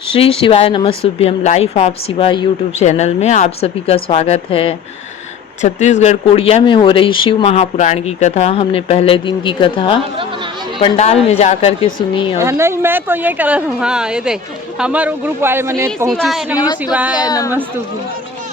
श्री शिवाय नमस्तुभ्यम लाइव आप Shiva YouTube channel में आप सभी का स्वागत है। छत्तीसगढ़ कोड़िया में हो रही शिव महापुराण की कथा हमने पहले दिन की कथा पंडाल में जाकर के सुनी। और नहीं, मैं तो ये कर रहा हूँ। हाँ, ये देख हमारे ग्रुप वाले मैंने पहुँची। श्री शिवाय नमस्तुभ्यम।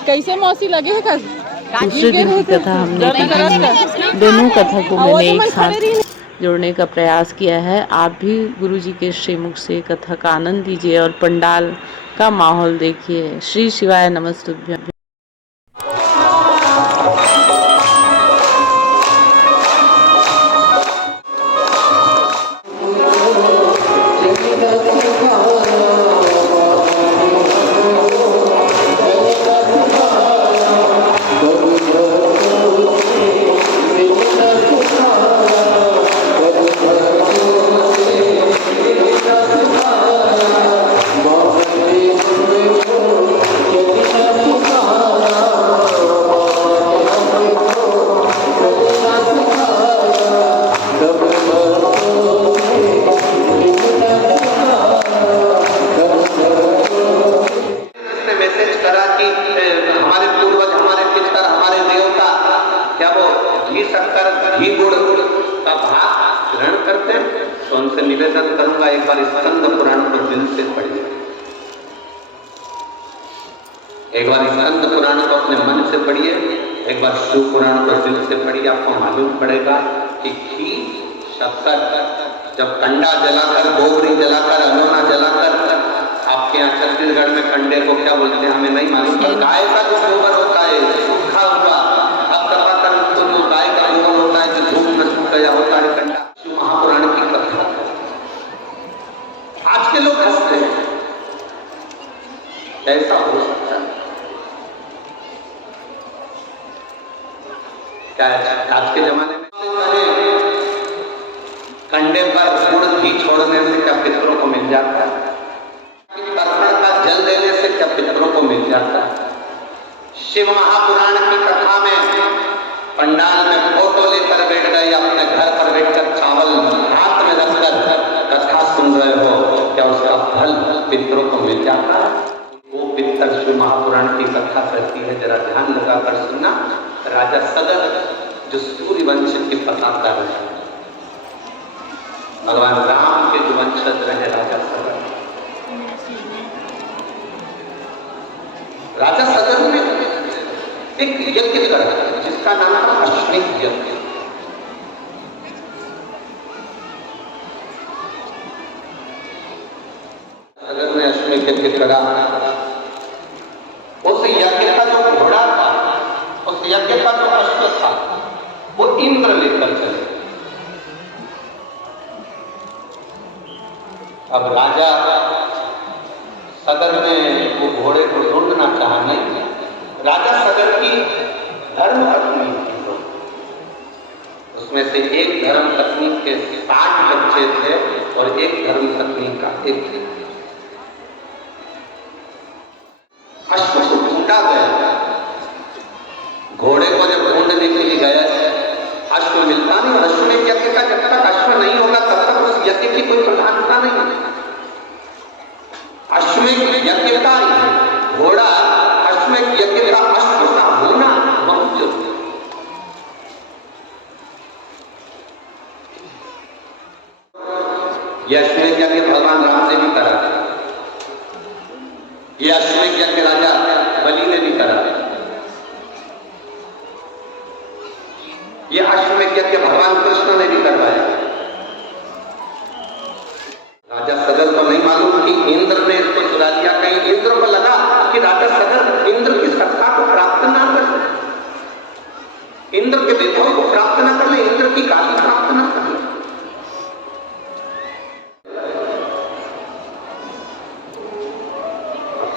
कैसे मौसी लगे है दूसरे दिन की कथा हमने दोनों कथा को मैंने एक साथ जोड़ने का प्रयास किया है। आप भी गुरु जी के श्रीमुख से कथा का आनंद लीजिए और पंडाल का माहौल देखिए। श्री शिवाय नमस्तुभ्यम। तो उनसे निवेदन करूंगा एक बार स्कंद पुराण को दिल से पढ़िए। एक बार स्कंद पुराण को अपने मन से पढ़िए, एक बार शिव पुराण को दिल से पढ़िए। आपको मालूम पड़ेगा कि घी शक्कर जब कंडा जलाकर, गोबरी जलाकर, अनोना जलाकर, आपके यहाँ छत्तीसगढ़ में कंडे को क्या बोलते हैं हमें नहीं मालूम, पर गाय का जो गोबर होता है सूखा हुआ, अब कर जो गाय का गोबर होता है जो धूप में सूख गया होता है कंडा, शिव महापुराण की कथा। आज के लोग हंसते हैं, ऐसा हो सकता है क्या? आज के जमाने में कंडे पर गुड़ घी छोड़ने से क्या पितरों को मिल जाता है? तर्पण का जल देने से क्या पितरों को मिल जाता है? शिव महापुराण की कथा में पंडाल में फोटो लेकर बैठ गए, अपने घर पर बैठकर चावल हाथ में रखकर कथा सुन रहे हो, क्या उसका फल पितरों को मिल जाता है? वो पितर शिव महापुराण की कथा कहती है, जरा ध्यान लगाकर सुनना। राजा सगर जो सूर्य वंश की पताका रहे, भगवान राम के जो वंशज रहे राजा सगर, राजा सगर ने एक यज्ञ करा जिसका नाम था अश्वमेध यज्ञ। सगर ने अश्वमेध यज्ञ करा। उस यज्ञ का जो घोड़ा था, उस यज्ञ का जो अश्व था, वो इंद्र लेकर चले। अब राजा सगर ने वो घोड़े को ढूंढना चाहा नहीं। राजा सगर की धर्म पत्नी थी, उसमें से एक धर्म पत्नी के 60 बच्चे थे और एक धर्म पत्नी का एक थे। अश्व को ढूंढा गया, घोड़े को जब ढूंढने के लिए गया, अश्व मिलता नहीं। और अश्वमेध यज्ञ का जब तक अश्व नहीं होगा तब तक उस यज्ञ की कोई प्रधानता नहीं। अश्वमेध यज्ञ का घोड़ा, अश्वमेध यज्ञ का अश्व का होना बहुत जरूरी है। यह अश्वमेध यज्ञ भगवान राम ने भी करा, यह अश्वमेध यज्ञ राजा बलि ने भी करा, यह अश्वमेध यज्ञ भगवान कृष्ण ने भी करवाया। राजा सगर को नहीं मालूम कि इंद्र ने इसको चुरा लिया। कहीं इंद्र को लगा कि राजा सगर इंद्र की सत्ता को प्राप्त ना कर ले, इंद्र के वैभव को प्राप्त ना कर ले, इंद्र की गाली प्राप्त ना कर ले।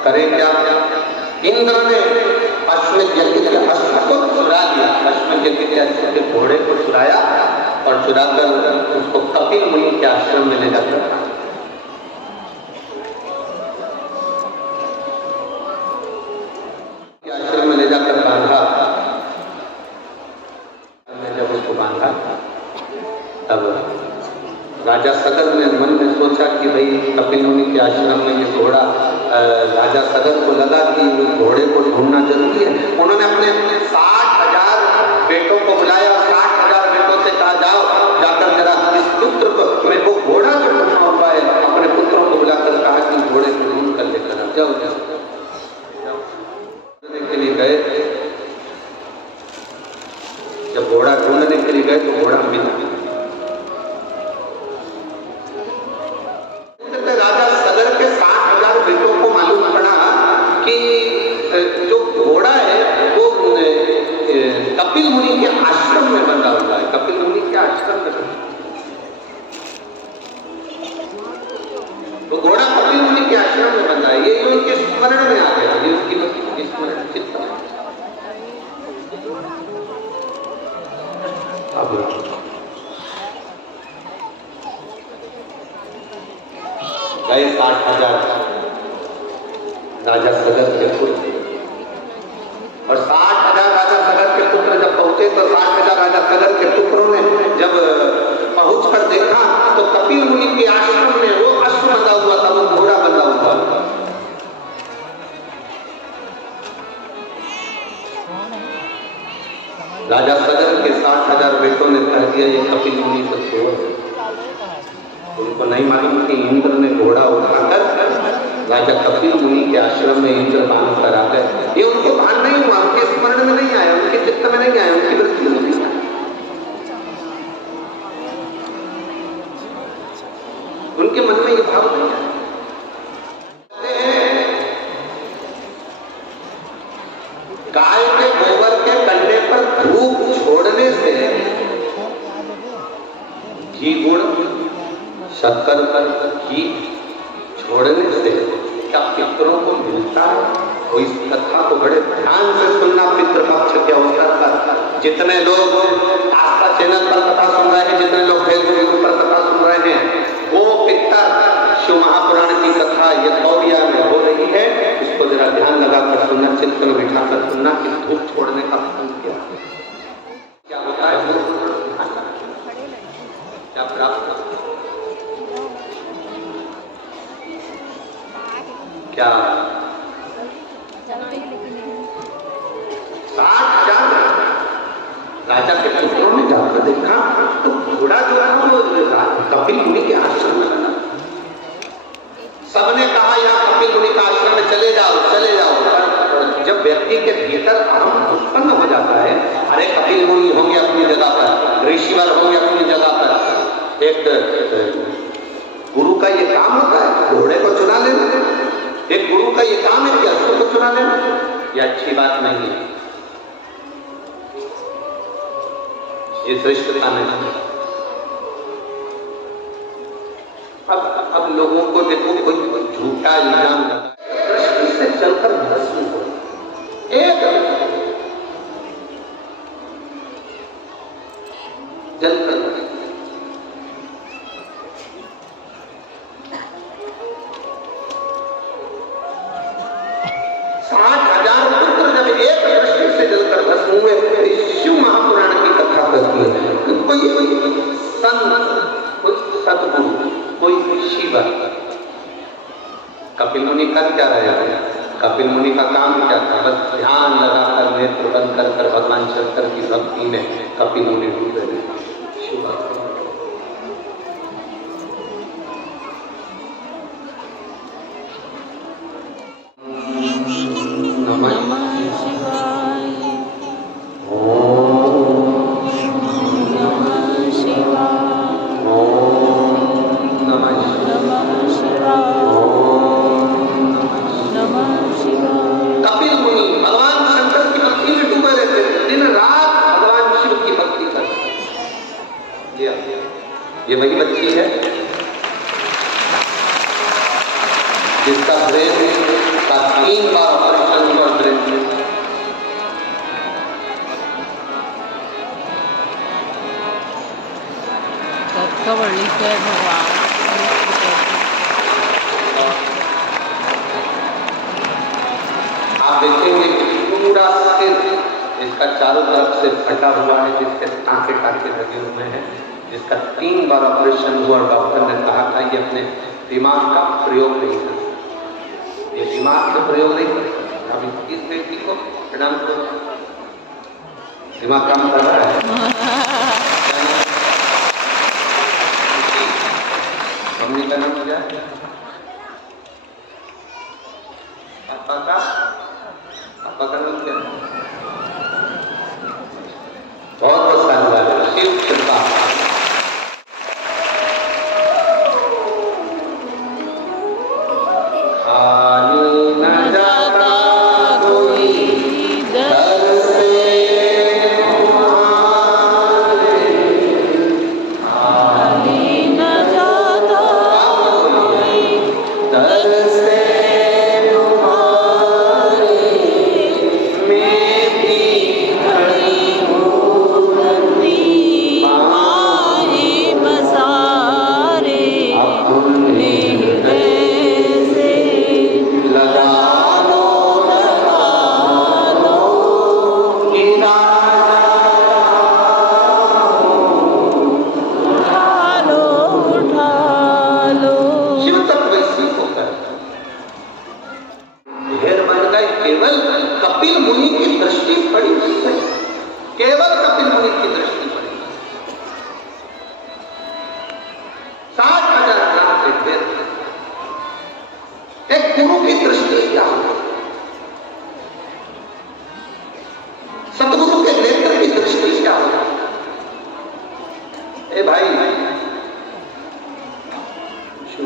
करें क्या? इंद्र ने अश्वमेध यज्ञ के अश्व को चुरा लिया, अश्वमेध यज्ञ के अश्व के घोड़े को चुराया और चुराकर उसको कपिल मुनि के आश्रम में ले जाकर बांधा। जब उसको बांधा तब राजा सगर ने मन में सोचा कि भाई कपिल मुनि के आश्रम में ये घोड़ा राजा सगर को लगा कि घोड़े को ढूंढना जरूरी है, उन्होंने अपने 60,000 बेटों को बुलाया और 60,000 बेटों से कहा जाओ जाकर जरा इस पुत्र को, मेरे को घोड़ा जो ढूंढना हुआ है, अपने पुत्रों को बुलाकर कहा कि घोड़े को ढूंढ कर लेकर जाओ के लिए गए। जब घोड़ा ढूंढने के लिए गए तो घोड़ा मिला। राजा सगर के 60,000 बेटों को मालूम पड़ा कि जो घोड़ा है वो कपिल मुनि के आश्रम में बंधा हुआ है। कपिल मुनि के आश्रम में तो घोड़ा कपिल मुनि के आश्रम में बंधा है। ये उनके स्मरण में आ गया, ये उनकी स्मरण चित्त में। गए 60,000 राजा सगर के पुत्र, और 60,000 राजा सगर के पुत्र जब पहुंचे तो 60,000 राजा सगर के पुत्रों ने जब पहुंचकर देखा तो कपिल मुनि के आश्रम में वो अश्व बंधा हुआ था, वो घोड़ा बंधा हुआ था। राजा सगर के 60,000 बेटों ने कह दिया ये कपिल मुनि तो चोर है। उनको नहीं मालूम कि इंद्र ने घोड़ा उठाकर राजा कपिल मुनि के आश्रम में इंद्र बांध कर आ गए। ये उनको भान नहीं हुआ, उनके स्मरण में नहीं आया, उनके चित्त में नहीं आया, उनकी वृत्ति में नहीं आया। उनके मन में ये भाव नहीं आया। गाय के गोबर के कंडे पर धूप छोड़ने से घी गुड़ शक्कर पर घी छोड़ने से क्या पितरों को मिलता है? तो इस कथा को बड़े ध्यान से सुनना पितृपक्ष के अवसर पर। जितने लोग आस्था चैनल पर कथा सुन रहे हैं, जितने लोग फेसबुक पर कथा सुन रहे हैं, वो पितर शिव महापुराण की कथा यथौरिया में हो रही है। इसको जरा ध्यान लगाकर सुनना, चित्त में बिठाकर सुनना कि धूप छोड़ने का फल क्या होता है, क्या प्राप्त, क्या 60,000 राजा के पुत्रों ने जाकर देखा तो घोड़ा जो है वो कपिल मुनि के आश्रम में लगा। सबने कहा यहाँ कपिल मुनि का आश्रम में चले जाओ चले जाओ। जब व्यक्ति के भीतर अहम उत्पन्न हो जाता है, अरे कपिल मुनि होंगे अपनी जगह पर, ऋषिवर होंगे अपनी जगह पर, एक गुरु का ये काम होता है घोड़े को चुरा लेना, एक गुरु का ये काम है कि अश्व को चुरा लेना, ये अच्छी बात नहीं है, ये श्रेष्ठता नहीं। अब लोगों को देखो कोई झूठा इल्जाम लगा, दृष्टि से चलकर भस्म हो, एक जलकर 60,000 पुत्र जब एक दृष्टि से जलकर भस्म हुए। शिव महापुराण की कथा करती है, कोई संत, कोई सतगुरु, कोई शिव। कपिल मुनि कर क्या रहे थे? कपिल मुनि का काम क्या था? बस ध्यान लगाकर नेत्र बंद कर भगवान शंकर की भक्ति में कपिल मुनि डूबे रहे। शिव ये वही बच्ची है जिसका ब्रेन का 3 बार ऑपरेशन और ब्रेन आप देखेंगे पूरा सिर इसका चारों तरफ से फटा हुआ है, जिसके टाँके लगे हुए हैं, जिसका 3 बार ऑपरेशन हुआ। डॉक्टर ने कहा था कि अपने दिमाग का प्रयोग नहीं कर, दिमाग से प्रयोग नहीं कर सकते। अब इस व्यक्ति को प्रणाम करो, दिमाग काम कर रहा है। मम्मी का नाम क्या है? पापा का नाम क्या है? बहुत बहुत धन्यवाद। शिव कृपा।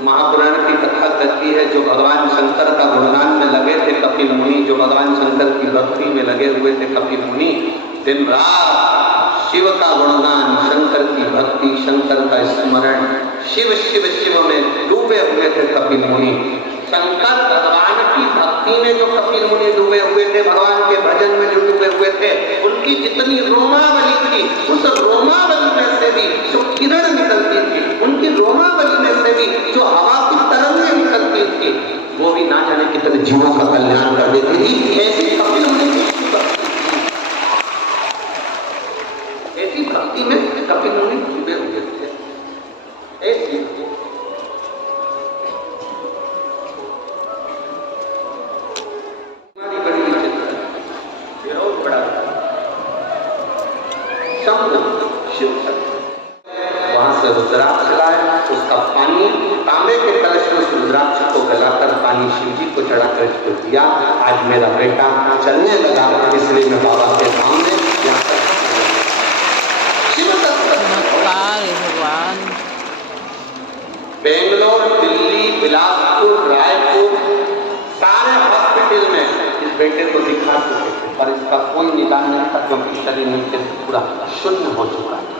महापुराण की कथा कहती है, जो भगवान शंकर का गुणगान में लगे थे कपिल मुनि, जो भगवान शंकर की भक्ति में लगे हुए थे कपिल मुनि, दिन रात शिव का गुणगान, शंकर की भक्ति, शंकर का स्मरण, शिव शिव शिव में डूबे हुए थे कपिल मुनि। शंकर भगवान की भक्ति में जो कपिल मुनि डूबे हुए थे, भगवान के भजन में जो डूबे हुए थे, उनकी जितनी रोमावली थी, उस रोमावली में से भी जो किरण निकलती थी, उनकी रोमावली में से भी जो हवा की तरंगें निकलती थी, वो भी ना जाने कितने जीवों का कल्याण कर देती थी। ऐसी कपिल मुनि की भक्ति, ऐसी भक्ति में कपिल मुनि डूबे हुए थे। ऐसी वहां से रुद्राक्ष लाए, उसका पानी तांबे के कलश में उस रुद्राक्ष को गलाकर पानी शिव जी को चढ़ाकर इसको दिया। आज मेरा बेटा चलने लगा, इसलिए मैं बाबा के सामने यहाँ पर शिव भगवान। बेंगलोर, दिल्ली, बिलासपुर, रायपुर, सारे हॉस्पिटल में इस बेटे को दिखा चुके थे, पर इसका कोई निदान नहीं था, क्योंकि शरीर नीचे पूरा शून्य हो चुका था,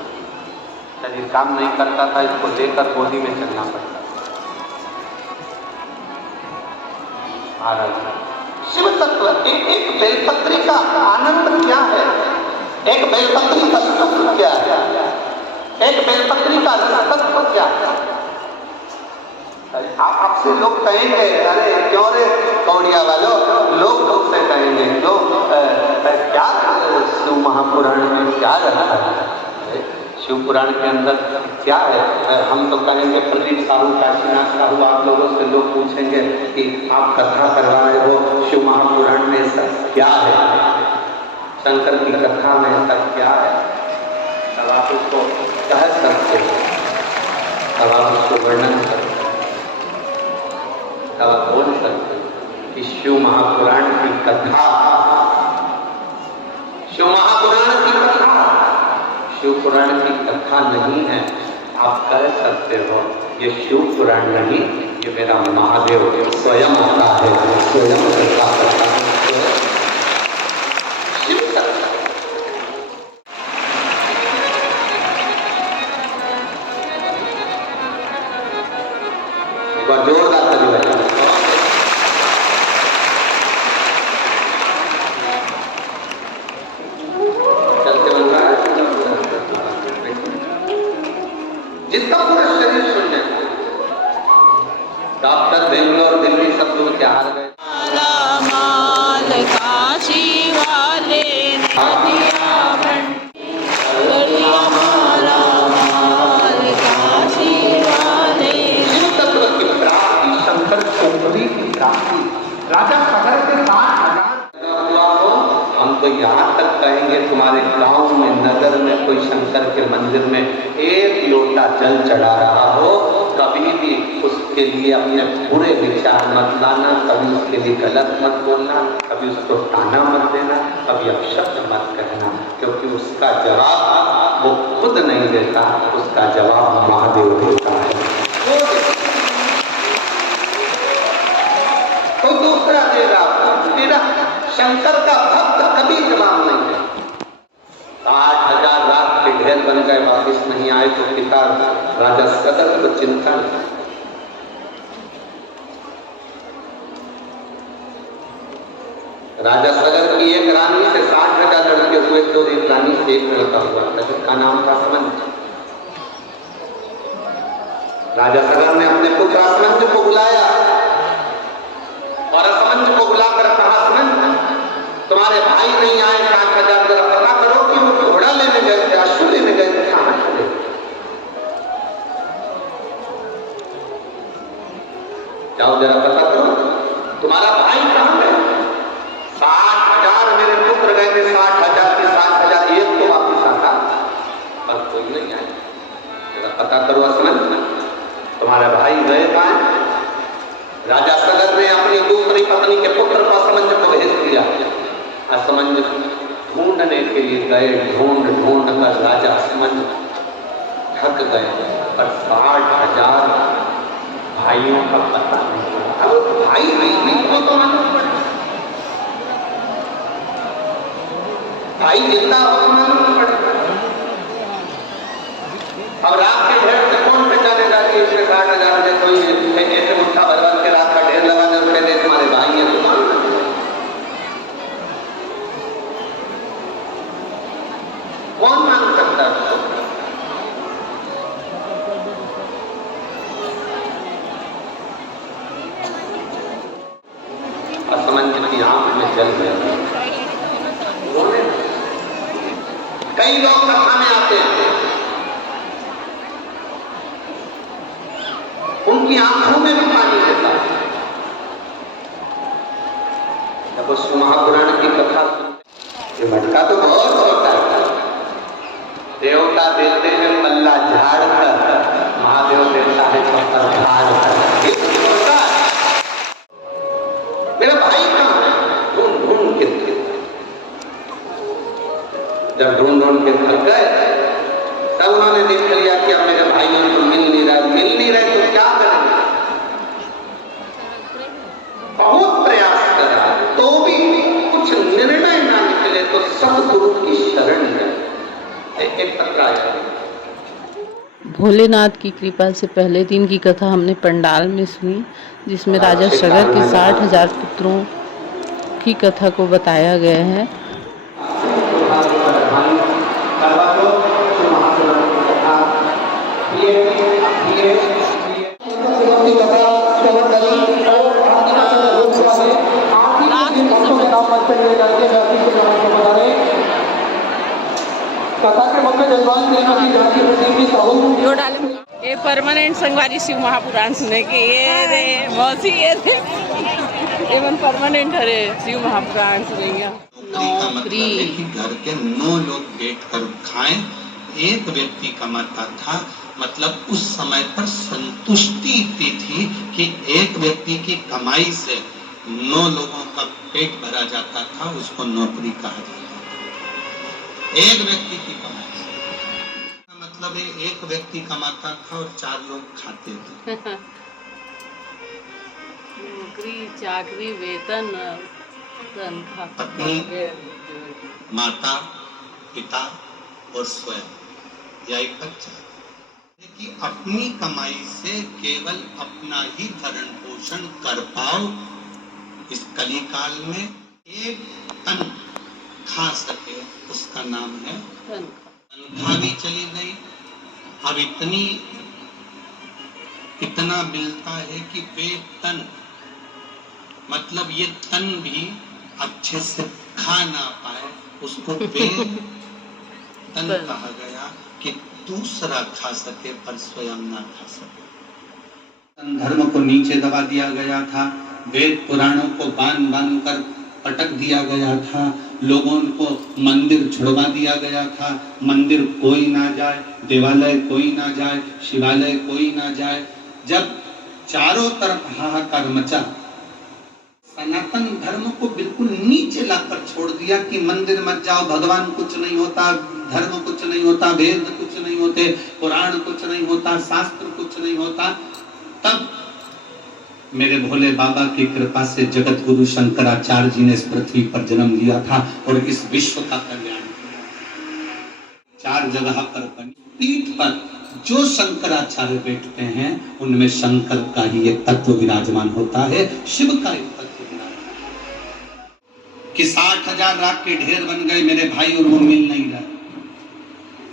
शरीर काम नहीं करता था, इसको लेकर गोदी में चलना पड़ता। महाराज शिव तत्व, एक बेलपत्री का आनंद क्या है, एक बेलपत्री का सुख क्या है, एक बेलपत्री का तत्व क्या है। आपसे लोग कहेंगे, अरे क्यों रे कौड़िया वालों, लोग से कहेंगे क्यों, क्या शिव महापुराण में क्या रखा है, शिव पुराण के अंदर क्या है। हम तो कहेंगे प्रदीप साहू, काशीनाथ साहू, आप लोगों से लोग पूछेंगे कि आप कथा करवा रहे हो, शिव महापुराण में ऐसा क्या है, शंकर की कथा में ऐसा क्या है। तब आप उसको कह सकते हो, तब आप उसको वर्णन करते, तब आप बोल सकते हो कि शिव महापुराण की कथा, शिव महापुराण की कथा शिव पुराण की कथा नहीं है। आप कह सकते हो ये शिव पुराण नहीं, ये मेरा महादेव स्वयं होता है, स्वयं कथा करता है, शिव कथा। एक बार जोरदार ताली। जिसका पूरा शरीर शून्य है, डॉक्टर बेंगलोर, दिल्ली सब लोग क्या हार गए। राजा सगर के 60,000 हुआ हो, हम तो यहाँ तक कहेंगे तुम्हारे गांव में, नगर में, कोई शंकर के मंदिर में एक लोटा जल चढ़ा रहा हो, कभी भी उसके लिए अपने बुरे विचार मत लाना, कभी उसके लिए गलत मत बोलना, कभी उसको ताना मत देना, कभी अपशब्द मत कहना, क्योंकि उसका जवाब वो खुद नहीं देता, उसका जवाब महादेव देता है। तो दूसरा देगा, तेरा शंकर का भक्त कभी जवाब नहीं दे। 60,000 रात के ढेर बन गए, वापिस नहीं आए तो पिता राजा सगर को चिंता नहीं। राजा सगर की एक रानी से 60,000 लड़के हुए, तो एक रानी से एक लड़का हुआ था जिसका नाम था असमंज। राजा सगर ने अपने पुत्र असमंज को बुलाया और असमंज को बुलाकर कहा, असमंज तुम्हारे भाई नहीं आए 60,000, जरा पता करो कि वो घोड़ा लेने गए थे, अश्व लेने गए थे, कहां चले? जाओ जरा पता करो तुम्हारा भाई कहां गए। 60,000 मेरे पुत्र गए थे, 60,000 के 60,000 एक तो वापिस आता, पर कोई नहीं आया, जरा पता करो असमंज तुम्हारे भाई गए कहां। राजा सगर ने अपनी दूसरी पत्नी के पुत्र को असमंज को भेज दिया। असमंज ढूंढने के लिए गए, ढूंढ कर राजा असमंज थक गए, पर 60,000 भाइयों का पता नहीं चला। अब भाई नहीं वो तो मालूम पड़ा, भाई जिंदा हो तो मालूम पड़ा। अब रात के ढेर से कौन पहचानेगा कि इसमें 60,000 में कोई ऐसे मुठ्ठा भरवा के रात का ढेर लगाने और कहते तुम्हारे भाई हैं, तो मालूम है। कौन मान सकता है? असमंज की आंख में जल गया। कई लोग कथा में आते हैं, उनकी आंखों में भी पानी देता है। जब उस महापुराण की कथा, ये मटका तो बहुत छोटा है, देवता देते हैं पल्ला झाड़ कर, महादेव देता है चप्पल झाड़ कर। ये तो छोटा है। मेरा भाई कहाँ है? ढूंढ ढूंढ के, जब ढूंढ ढूंढ के थक गए, तब उन्होंने देख लिया कि अब मेरे भाइयों को मिल नहीं रहे तो क्या करेंगे। बहुत प्रयास करा तो भी कुछ निर्णय ना निकले, तो सतगुरु की शरण गए। एक टकराया। भोलेनाथ की कृपा से पहले दिन की कथा हमने पंडाल में सुनी, जिसमें राजा सगर के 60,000 पुत्रों की कथा को बताया गया है। ये परमानेंट संगवारी शिव महापुराण सुने के ये रे मौसी ये रे एवं परमानेंट हरे शिव महापुराण सुनेंगे। नौकरी कि घर के 9 लोग बैठकर खाएं, एक व्यक्ति कमाता था, मतलब उस समय पर संतुष्टि इतनी थी कि एक व्यक्ति की कमाई से 9 लोगों का पेट भरा जाता था, उसको नौकरी कहा जाता था। एक व्यक्ति की कमाई से, मतलब एक व्यक्ति कमाता था और 4 लोग खाते थे। नौकरी, चाकरी, वेतन, तनख्वाह, पत्नी, माता, पिता और स्वयं या एक बच्चा, कि अपनी कमाई से केवल अपना ही भरण पोषण कर पाओ। इस कलिकाल में एक तन खा सके, उसका नाम है तनख्वाह। भी चली गई, अब इतना मिलता है कि वेतन, मतलब ये तन भी अच्छे से खा ना पाए, उसको वेतन कहा गया कि दूसरा खा सके पर स्वयं ना खा सके। धर्म को नीचे दबा दिया गया था, वेद पुराणों को बांध बांध कर पटक दिया गया था, लोगों को मंदिर छुड़वा दिया गया था, मंदिर कोई ना जाए, देवालय कोई ना जाए, शिवालय कोई ना जाए। जब चारों तरफ हाहाकार मचा, सनातन धर्म को बिल्कुल नीचे लाकर छोड़ दिया कि मंदिर मत जाओ, भगवान कुछ नहीं होता, धर्म कुछ नहीं होता, वेद कुछ नहीं होते, पुराण कुछ नहीं होता, शास्त्र कुछ नहीं होता। तब मेरे भोले बाबा की कृपा से जगत गुरु शंकराचार्य जी ने इस पृथ्वी पर जन्म लिया था और इस विश्व का कल्याण किया। 4 जगह पर बनी पीठ पर जो शंकराचार्य बैठते हैं उनमें शंकर का ही एक तत्व विराजमान होता है, शिव का एक तत्व विराजमान। कि 60,000 राख के ढेर बन गए मेरे भाई और वो मिल नहीं रहा,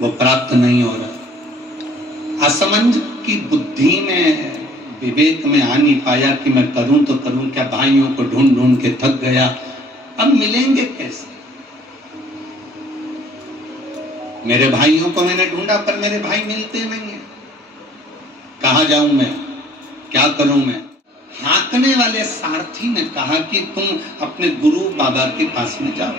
वो प्राप्त नहीं हो रहा। असमंज की बुद्धि में, विवेक में आ नहीं पाया कि मैं करूं तो करूं क्या, भाइयों को ढूंढ ढूंढ के थक गया, अब मिलेंगे कैसे। मेरे भाइयों को मैंने ढूंढा पर मेरे भाई मिलते नहीं है, कहां जाऊं मैं, क्या करूं मैं। हाँकने वाले सारथी ने कहा कि तुम अपने गुरु बाबा के पास में जाओ।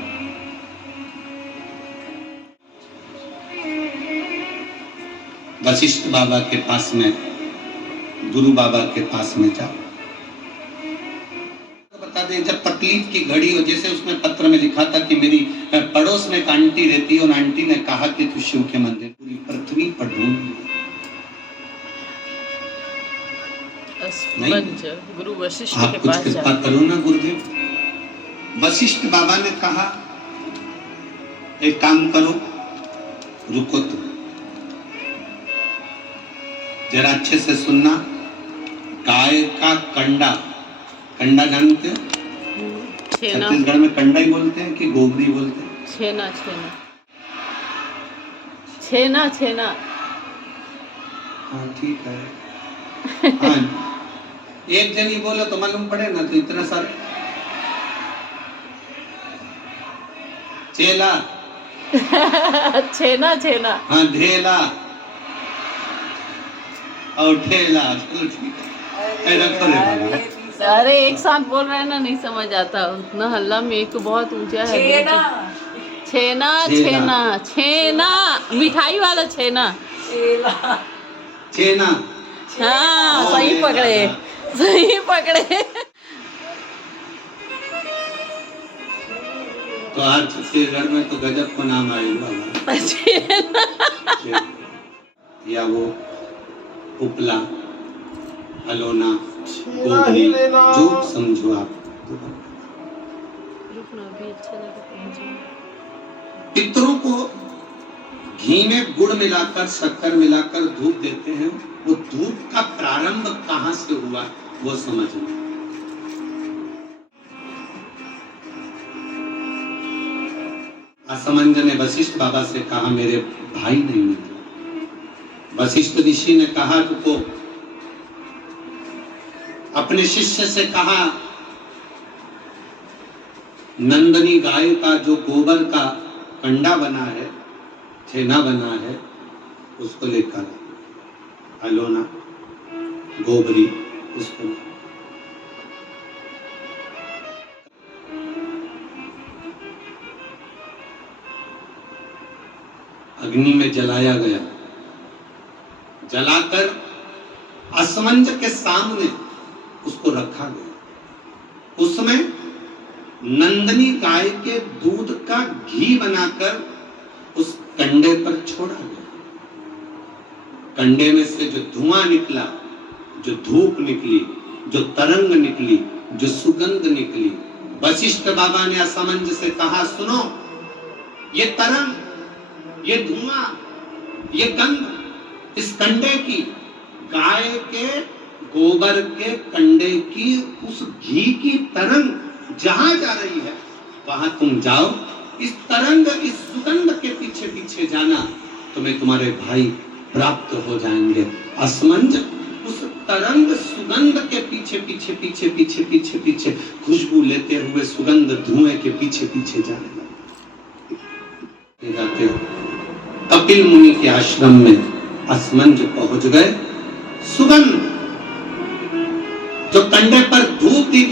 वशिष्ठ बाबा के पास में, गुरु बाबा के पास में जाओ। बता दे, जब तकलीफ की घड़ी हो, जैसे उसमें पत्र में लिखा था कि मेरी पड़ोस में एक आंटी रहती है और आंटी ने कहा कि तू शिव के मंदिर पूरी पृथ्वी पर ढूंढ। गुरु वशिष्ठ आप के कुछ पास कृपा करो ना गुरुदेव। वशिष्ठ बाबा ने कहा एक काम करो, रुको तुम जरा अच्छे से सुनना। गाय का कंडा, कंडा जानते हो? छत्तीसगढ़ में कंडा ही बोलते हैं कि गोबरी बोलते हैं? छेना छेना छेना छेना। हाँ ठीक है। हाँ, एक जनी बोलो तो मालूम पड़े ना, तो इतना सारे चेला। छेना छेना। हाँ ढेला और ठेला। चलो ठीक है, रखो रे बाबा। अरे एक साथ बोल रहे हैं ना, नहीं समझ आता उतना हल्ला में। एक तो बहुत ऊंचा है। छेना छेना छेना, मिठाई वाला छेना। छेना। हाँ सही पकड़े, सही पकड़े। तो आज छत्तीसगढ़ में तो गजब को नाम आएगा या वो उपला, अलोना, गोबरी, जो समझो आप। पितरों को घी में गुड़ मिलाकर, शक्कर मिलाकर धूप देते हैं। वो धूप का प्रारंभ कहां से हुआ वो समझना। असमंज ने वशिष्ठ बाबा से कहा मेरे भाई नहीं मिले। वशिष्ठ ऋषि ने कहा रुको, अपने शिष्य से कहा नंदनी गाय का जो गोबर का कंडा बना है, छेना बना है, उसको लेकर अलोना, गोबरी, उसको अग्नि में जलाया गया। जलाकर असमंज के सामने उसको रखा गया। उसमें नंदनी गाय के दूध का घी बनाकर उस कंडे पर छोड़ा गया। कंडे में से जो धुआं निकला, जो धूप निकली, जो तरंग निकली, जो सुगंध निकली, वशिष्ठ बाबा ने असमंज से कहा सुनो, ये तरंग, ये धुआं, ये गंध इस कंडे की, गाय के गोबर के कंडे की, उस घी की तरंग जहां जा रही है वहां तुम जाओ। इस तरंग, इस सुगंध के पीछे पीछे जाना, तुम्हें तुम्हारे भाई प्राप्त हो जाएंगे। असमंज उस तरंग सुगंध के पीछे पीछे पीछे पीछे पीछे पीछे खुशबू लेते हुए सुगंध धुएं के पीछे पीछे जाने लगे। कपिल मुनि के आश्रम में असमंज पहुंच गए। सुगंध जो कंडे पर धूप दी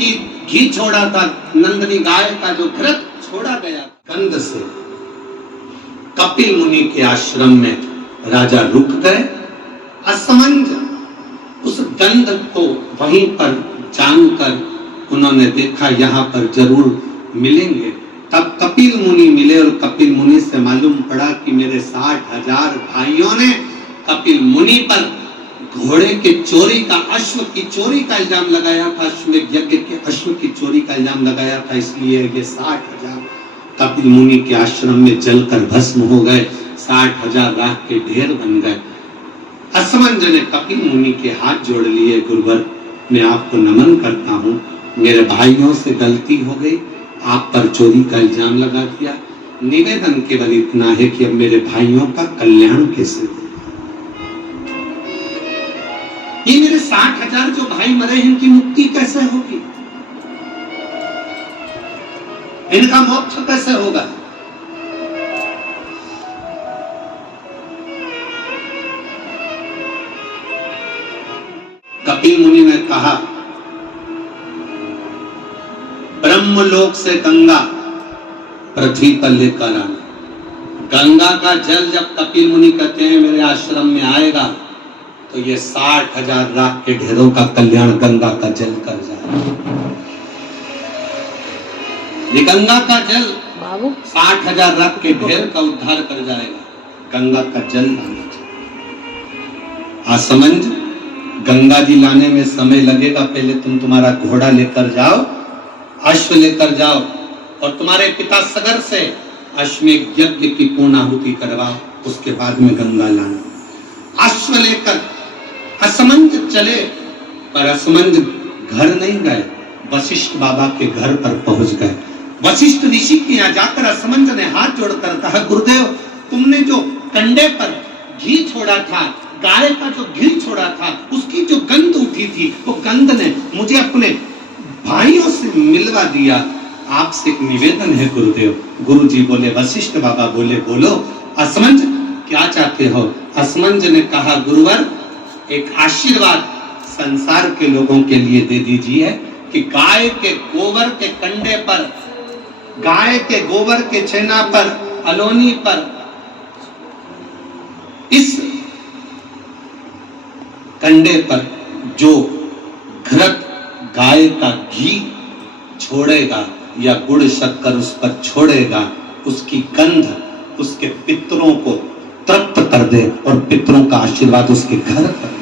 घी छोड़ा था, नंदनी गाय का जो घृत छोड़ा गया गंध से, कपिल मुनि के आश्रम में राजा रुक गए। असमंज उस गंध को वहीं पर जानकर उन्होंने देखा यहाँ पर जरूर मिलेंगे। तब कपिल मुनि मिले और कपिल मुनि से मालूम पड़ा कि मेरे 60,000 भाइयों ने कपिल मुनि पर घोड़े के चोरी का, अश्व की चोरी का इल्जाम लगाया था, अश्वमेध यज्ञ के अश्व की चोरी का इल्जाम लगाया था, इसलिए ये 60,000 कपिल मुनि के आश्रम में जलकर भस्म हो गए, 60,000 राख के ढेर बन गए। असमंज ने कपिल मुनि के हाथ जोड़ लिए, गुरुवर मैं आपको नमन करता हूँ, मेरे भाइयों से गलती हो गई, आप पर चोरी का इल्जाम लगा दिया, निवेदन केवल इतना है कि अब मेरे भाइयों का कल्याण कैसे हो। ये मेरे 60,000 जो भाई मरे हैं इनकी मुक्ति कैसे होगी, इनका मोक्ष कैसे होगा। कपिल मुनि ने कहा ब्रह्मलोक से गंगा पृथ्वी पर लेकर आना। गंगा का जल जब कपिल मुनि कहते हैं मेरे आश्रम में आएगा तो ये 60,000 राख के ढेरों का कल्याण गंगा का जल कर जाएगा। ये गंगा का जल 60,000 राख के ढेर का उद्धार कर जाएगा, गंगा का जल लाना चाहिए। असमंज गंगा जी लाने में समय लगेगा, पहले तुम तुम्हारा घोड़ा लेकर जाओ, अश्व लेकर जाओ और तुम्हारे पिता सगर से अश्वमेध यज्ञ की पूर्णाहुति करवाओ, उसके बाद में गंगा लाना। अश्व लेकर असमंज चले, पर असमंज घर नहीं गए, वशिष्ठ बाबा के घर पर पहुंच गए। वशिष्ठ ऋषि के यहाँ जाकर असमंज ने हाथ जोड़कर कहा गुरुदेव तुमने जो कंडे पर घी छोड़ा था, गाय का जो घी छोड़ा था, उसकी जो गंध उठी थी, वो गंध ने मुझे अपने भाइयों से मिलवा दिया। आपसे एक निवेदन है गुरुदेव। गुरुजी बोले, वशिष्ठ बाबा बोले बोलो असमंज क्या चाहते हो। असमंज ने कहा गुरुवर एक आशीर्वाद संसार के लोगों के लिए दे दीजिए कि गाय के गोबर के कंडे पर, गाय के गोबर के छेना पर, अलोनी पर इस कंडे पर जो घृत गाय का घी छोड़ेगा या गुड़ शक्कर उस पर छोड़ेगा, उसकी गंध उसके पितरों को तृप्त कर दे और पितरों का आशीर्वाद उसके घर पर दे।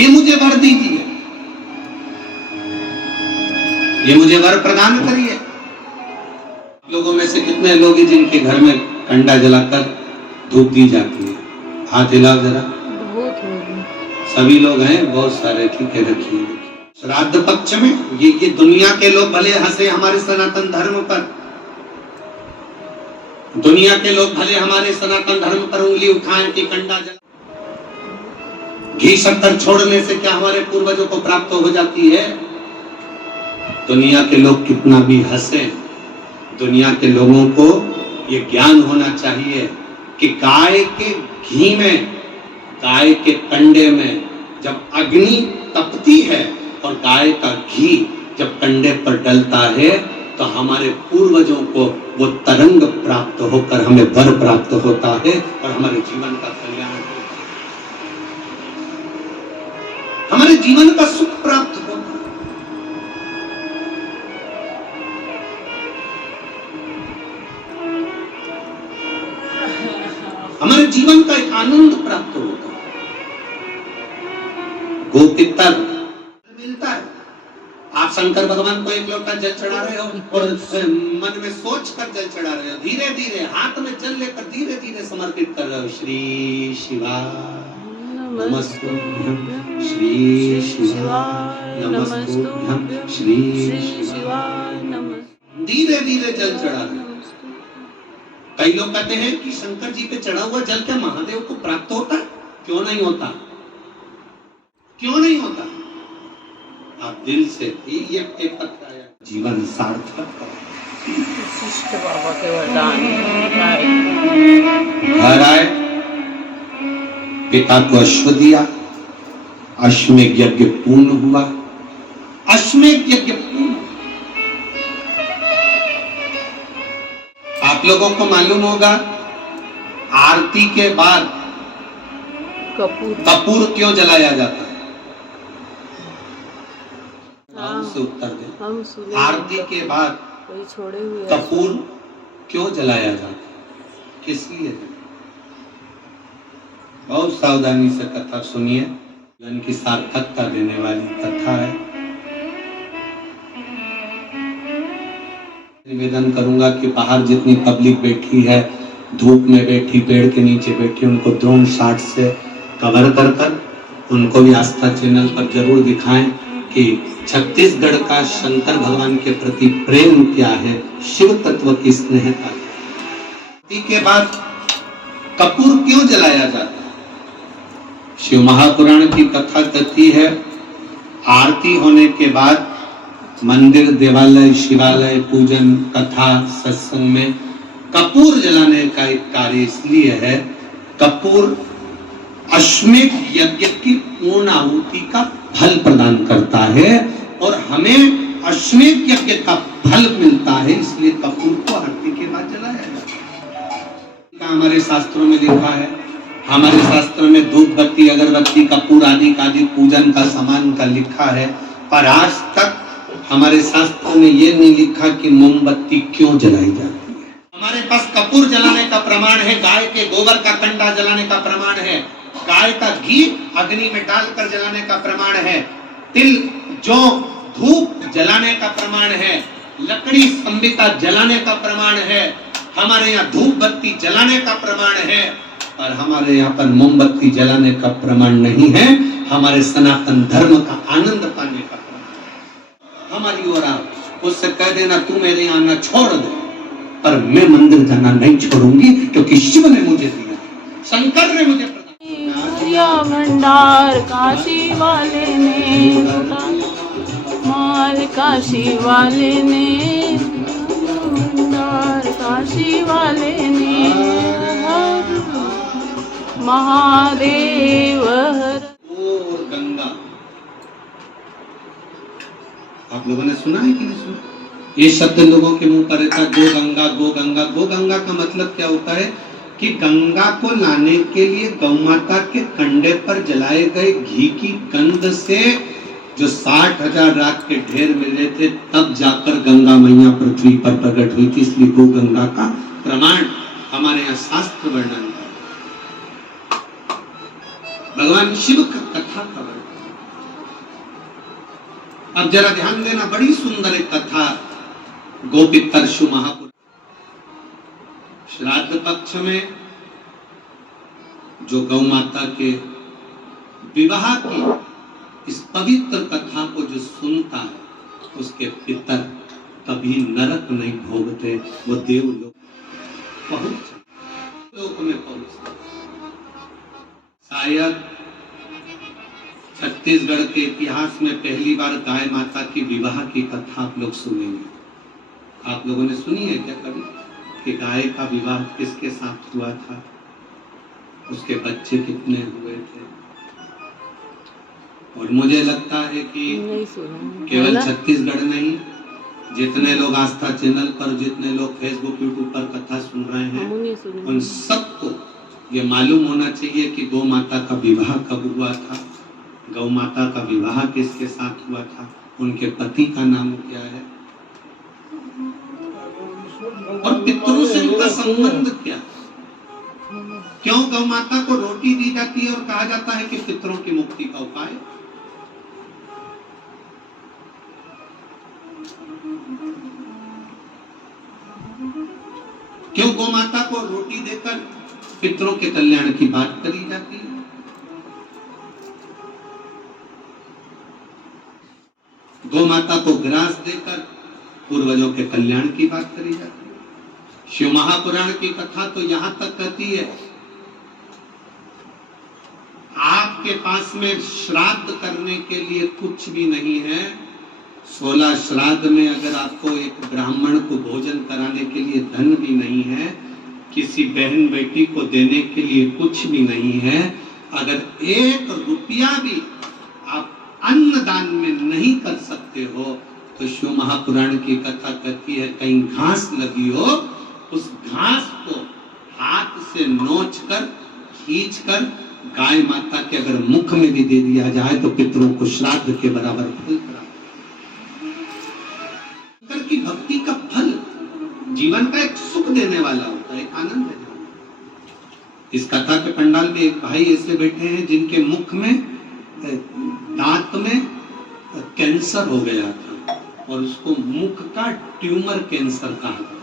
ये मुझे वर दीजिए, ये मुझे वर प्रदान करिए। लोगों में से कितने लोग हैं जिनके घर में कंडा जलाकर धूप दी जाती है, हाथ हिलाओ जरा। सभी लोग हैं, बहुत सारे, ठीक है रखिए। श्राद्ध पक्ष में ये दुनिया के लोग भले हंसे हमारे सनातन धर्म पर, दुनिया के लोग भले हमारे सनातन धर्म पर उंगली उठाएं कि कंडा जला, घी शक्कर छोड़ने से क्या हमारे पूर्वजों को प्राप्त हो जाती है। दुनिया के लोग कितना भी हंसे, दुनिया के लोगों को ये ज्ञान होना चाहिए कि गाय के घी में, गाय के कंडे में जब अग्नि तपती है और गाय का घी जब कंडे पर डलता है तो हमारे पूर्वजों को वो तरंग प्राप्त होकर हमें वर प्राप्त होता है और हमारे जीवन का कल्याण होता है, हमारे जीवन का सुख प्राप्त होता है। हमारे जीवन का एक आनंद प्राप्त होता है। गोपितर मिलता है। आप शंकर भगवान को एक लोटा जल चढ़ा रहे हो और मन में सोच कर जल चढ़ा रहे हो, धीरे धीरे हाथ में जल लेकर धीरे धीरे समर्पित कर रहे हो। श्री शिवाय नमस्तुभ्यं, श्री शिवाय नमस्तुभ्यं, श्री शिवाय नमस्तुभ्यं, धीरे धीरे जल चढ़ा रहे हो। कई लोग कहते हैं कि शंकर जी पे चढ़ा हुआ जल क्या महादेव को प्राप्त होता है? क्यों नहीं होता? क्यों नहीं होता? आप दिल से ये एक पत्र जीवन सार्थक करो। वशिष्ठ बाबा के वरदान घर आए, पिता को अश्व दिया, अश्वमेध यज्ञ पूर्ण हुआ। अश्वमेध यज्ञ पूर्ण। आप लोगों को मालूम होगा आरती के बाद कपूर क्यों जलाया जाता है? से उत्तर दें। हम सुने आरती के बाद कोई छोड़े हुए कपूर क्यों जलाया जाता है? किस लिए? बहुत सावधानी से कथा सुनिए, जीवन की सार्थकता देने वाली कथा है। निवेदन करूंगा कि बाहर जितनी पब्लिक बैठी है, धूप में बैठी, पेड़ के नीचे बैठी, उनको ड्रोन शॉट से कवर कर उनको भी आस्था चैनल पर जरूर दिखाएं कि छत्तीसगढ़ का शंकर भगवान के प्रति प्रेम क्या है, शिव तत्व की स्नेहता। आरती के बाद कपूर क्यों जलाया जाता है? शिव महापुराण की कथा कहती है आरती होने के बाद मंदिर, देवालय, शिवालय, पूजन, कथा, सत्संग में कपूर जलाने का एक कार्य इसलिए है, कपूर अश्वमेध यज्ञ की पूर्ण आहुति का फल प्रदान करता है और हमें अश्वमेध यज्ञ का फल मिलता है, इसलिए कपूर को आरती के बाद जलाया जाता है। हमारे शास्त्रों में लिखा है, हमारे शास्त्रों में धूप बत्ती, अगरबत्ती, कपूर आदि का पूजन का सामान का लिखा है, पर आज तक हमारे शास्त्रों में ये नहीं लिखा कि मोमबत्ती क्यों जलाई जाती है। हमारे पास कपूर जलाने का प्रमाण है, गाय के गोबर का कंडा जलाने का प्रमाण है, गाय का घी अग्नि में डालकर जलाने का प्रमाण है, तिल, जौ, धूप जलाने का प्रमाण है, लकड़ी संबिता जलाने का प्रमाण है, हमारे यहाँ धूप बत्ती जलाने का प्रमाण है, और हमारे यहाँ पर मोमबत्ती जलाने का प्रमाण नहीं है। हमारे सनातन धर्म का आनंद पाने का प्रमाण। हमारी ओर आप उससे कह देना तू मेरे यहाँ आना छोड़ दे, पर मैं मंदिर जाना नहीं छोड़ूंगी, क्योंकि शिव ने मुझे दिया, शंकर ने मुझे भंडार काशी वाले ने, माल काशी वाले ने, भंडार काशी वाले ने, महादेव और गंगा। आप लोगों ने सुना है कि नहीं सुना? ये शब्द लोगों के मुंह पर रहता, गो गंगा, गो गंगा। गो गंगा का मतलब क्या होता है कि गंगा को लाने के लिए गौ माता के कंडे पर जलाए गए घी की गंध से जो 60,000 राख के ढेर मिले थे, तब जाकर गंगा मैया पृथ्वी पर प्रकट हुई थी। इसलिए गो गंगा का प्रमाण हमारे यहाँ शास्त्र वर्णन है, भगवान शिव का कथा का वर्णन। अब जरा ध्यान देना, बड़ी सुंदर एक कथा गोपितर्षु महापुरुष। श्राद्ध पक्ष में जो गौ माता के विवाह की इस पवित्र कथा को जो सुनता है, उसके पितर कभी नरक नहीं भोगते, वो देवलोक में पहुंचते। शायद छत्तीसगढ़ के इतिहास में पहली बार गाय माता की विवाह की कथा आप लोग सुनेंगे। आप लोगों ने सुनी है क्या कभी कि गाय का विवाह किसके साथ हुआ था, उसके बच्चे कितने हुए थे? और मुझे लगता है कि केवल छत्तीसगढ़ नहीं, जितने लोग आस्था चैनल पर, जितने लोग फेसबुक यूट्यूब पर कथा सुन रहे हैं, उन सबको ये मालूम होना चाहिए कि गौ माता का विवाह कब हुआ था, गौ माता का विवाह किसके साथ हुआ था, उनके पति का नाम क्या है, और पितरों से उनका संबंध क्या। क्यों गौ माता को रोटी दी जाती है और कहा जाता है कि पितरों की मुक्ति का उपाय? क्यों गौ माता को रोटी देकर पितरों के कल्याण की बात करी जाती है? गौ माता को ग्रास देकर पूर्वजों के कल्याण की बात करी जाती है। शिव महापुराण की कथा तो यहां तक कहती है, आपके पास में श्राद्ध करने के लिए कुछ भी नहीं है। 16 श्राद्ध में अगर आपको एक ब्राह्मण को भोजन कराने के लिए धन भी नहीं है, किसी बहन बेटी को देने के लिए कुछ भी नहीं है, अगर 1 रुपया भी अन्नदान में नहीं कर सकते हो तो शिव महापुराण की कथा कहती है कहीं घास लगी हो, उस घास को हाथ से नोच कर खींच कर गाय माता के अगर मुख में भी दे दिया जाए तो पितरों को श्राद्ध के बराबर फल प्राप्त। शंकर की भक्ति का फल जीवन का एक सुख देने वाला होता है, एक आनंद देने वाला। इस कथा के पंडाल में एक भाई ऐसे बैठे हैं जिनके मुख में दांत में कैंसर हो गया था और उसको मुख का ट्यूमर कैंसर कहा।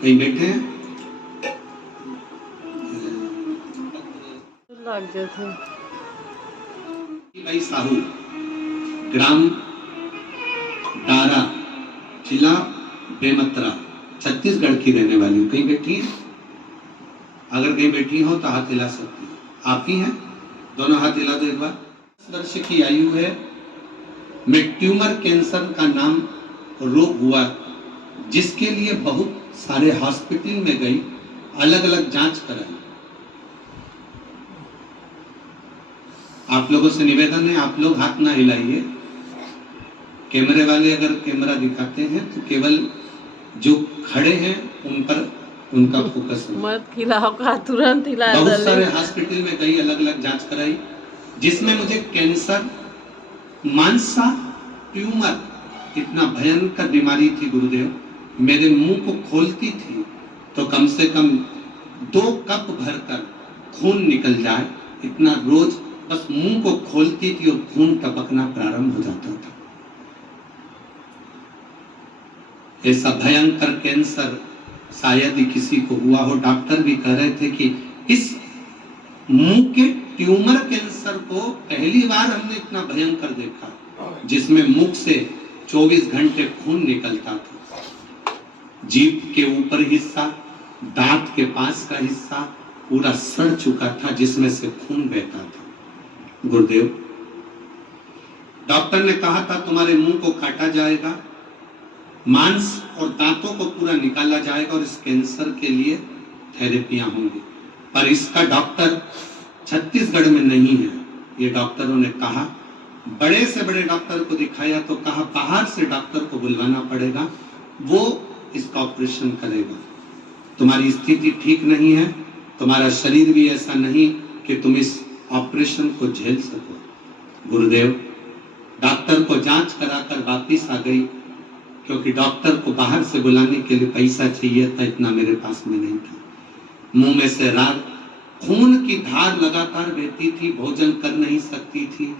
कहीं बैठे हैं भाई साहू, ग्राम दारा, जिला बेमतरा, छत्तीसगढ़ की रहने वाली। कहीं बैठी है? अगर कहीं बैठी हो तो हाथ हिला सकती है। आप ही हैं? दोनों हाथ हिला दो एक बार। 10 वर्ष की आयु है, में ट्यूमर कैंसर का नाम रोग हुआ, जिसके लिए बहुत सारे हॉस्पिटल में गई, अलग अलग जांच कराई। आप लोगों से निवेदन है, आप लोग हाथ ना हिलाइए। कैमरे वाले अगर कैमरा दिखाते हैं तो केवल जो खड़े हैं उन पर उनका फोकस है। मत हिलाओ का तुरंत हिला। बहुत सारे हॉस्पिटल में गई, अलग अलग जांच कराई, जिसमें मुझे कैंसर, मानसा ट्यूमर, इतना भयंकर बीमारी थी गुरुदेव। मेरे मुंह को खोलती थी तो कम से कम 2 कप भरकर खून निकल जाए, इतना रोज बस मुंह को खोलती थी और खून टपकना प्रारंभ हो जाता था। ऐसा भयंकर कैंसर शायद ही किसी को हुआ हो। डॉक्टर भी कह रहे थे कि इस मुंह के ट्यूमर कैंसर को पहली बार हमने इतना भयंकर देखा, जिसमें मुख से 24 घंटे खून निकलता था। जीभ के ऊपर हिस्सा, दांत के पास का हिस्सा पूरा सड़ चुका था, जिसमें से खून बहता था। गुरुदेव, डॉक्टर ने कहा था तुम्हारे मुंह को काटा जाएगा, मांस और दांतों को पूरा निकाला जाएगा और इस कैंसर के लिए थेरेपियां होंगी। पर इसका डॉक्टर छत्तीसगढ़ में नहीं है, ये डॉक्टरों ने कहा। बड़े से बड़े डॉक्टर को दिखाया तो कहा बाहर से डॉक्टर को बुलवाना पड़ेगा, वो इसका ऑपरेशन करेगा। तुम्हारी स्थिति ठीक नहीं है, तुम्हारा शरीर भी ऐसा नहीं कि तुम इस ऑपरेशन को झेल सको। गुरुदेव, डॉक्टर को जांच कराकर वापिस आ गई, क्योंकि डॉक्टर को बाहर से बुलाने के लिए पैसा चाहिए था, इतना मेरे पास में नहीं था। मुंह में से रात खून की धार लगातार बहती थी, भोजन कर नहीं सकती थी,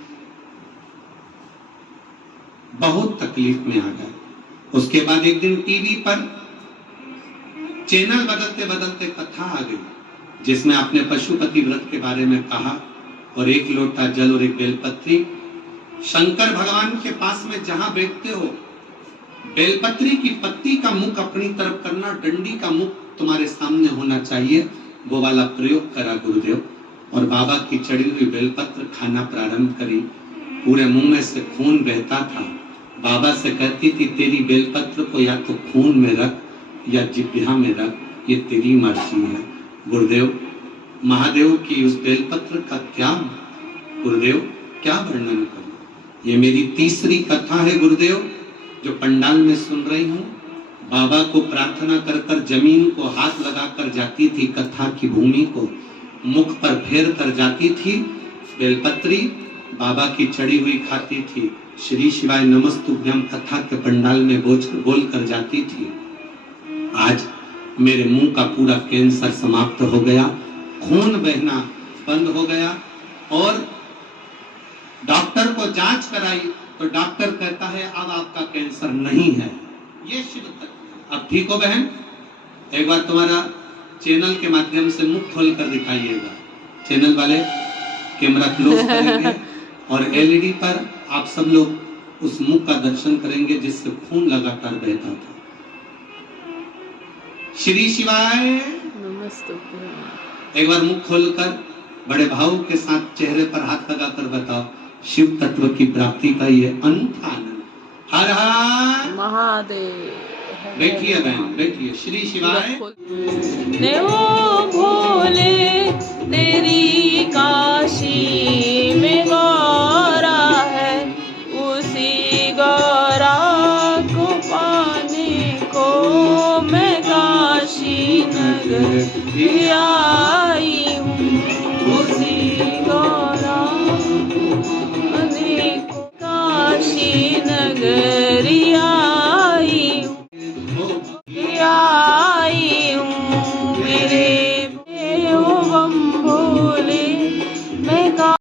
बहुत तकलीफ में आ गए। उसके बाद एक दिन टीवी पर चैनल बदलते बदलते कथा आ गई, जिसमें आपने पशुपति व्रत के बारे में कहा और 1 लोटा जल और 1 बेलपत्री। शंकर भगवान के पास में जहां बैठते हो, बेलपत्री की पत्ती का मुख अपनी तरफ करना, डंडी का मुख तुम्हारे सामने होना चाहिए, वो वाला प्रयोग करा गुरुदेव। और बाबा की चढ़ी हुई बेलपत्र खाना प्रारंभ करी। पूरे मुंह में से खून बहता था। बाबा से कहती थी तेरी बेलपत्र को या तो खून में रख या जिह्वा में रख, ये तेरी मर्जी है। गुरुदेव, महादेव की उस बेलपत्र का क्या गुरुदेव क्या वर्णन करूं। ये मेरी तीसरी कथा है गुरुदेव जो पंडाल में सुन रही हूँ। बाबा को प्रार्थना कर कर जमीन को हाथ लगाकर जाती थी, कथा की भूमि को मुख पर फेर कर जाती थी। बेलपत्री बाबा की चढ़ी हुई खाती थी। श्री शिवाय नमस्तुभ्यम कथा के पंडाल में बोल कर जाती थी। आज मेरे मुंह का पूरा कैंसर समाप्त हो गया, खून बहना बंद हो गया और डॉक्टर को जांच कराई तो डॉक्टर कहता है अब आपका कैंसर नहीं है। ये शिव तत्व। अब ठीक हो बहन? एक बार तुम्हारा चैनल के माध्यम से मुख खोल कर दिखाइएगा। चैनल वाले कैमरा क्लोज करेंगे और एलईडी पर आप सब लोग उस मुख का दर्शन करेंगे जिससे खून लगातार बहता था। श्री शिवाय नमस्ते। एक बार मुख खोलकर बड़े भाव के साथ चेहरे पर हाथ लगाकर बताओ, शिव तत्व की प्राप्ति का ये अनूठा आनंद। हर हर महादेव। बैठिए बहन, बैठिए। श्री शिवाय। देवो भोले तेरी काशी में गौ नगर आई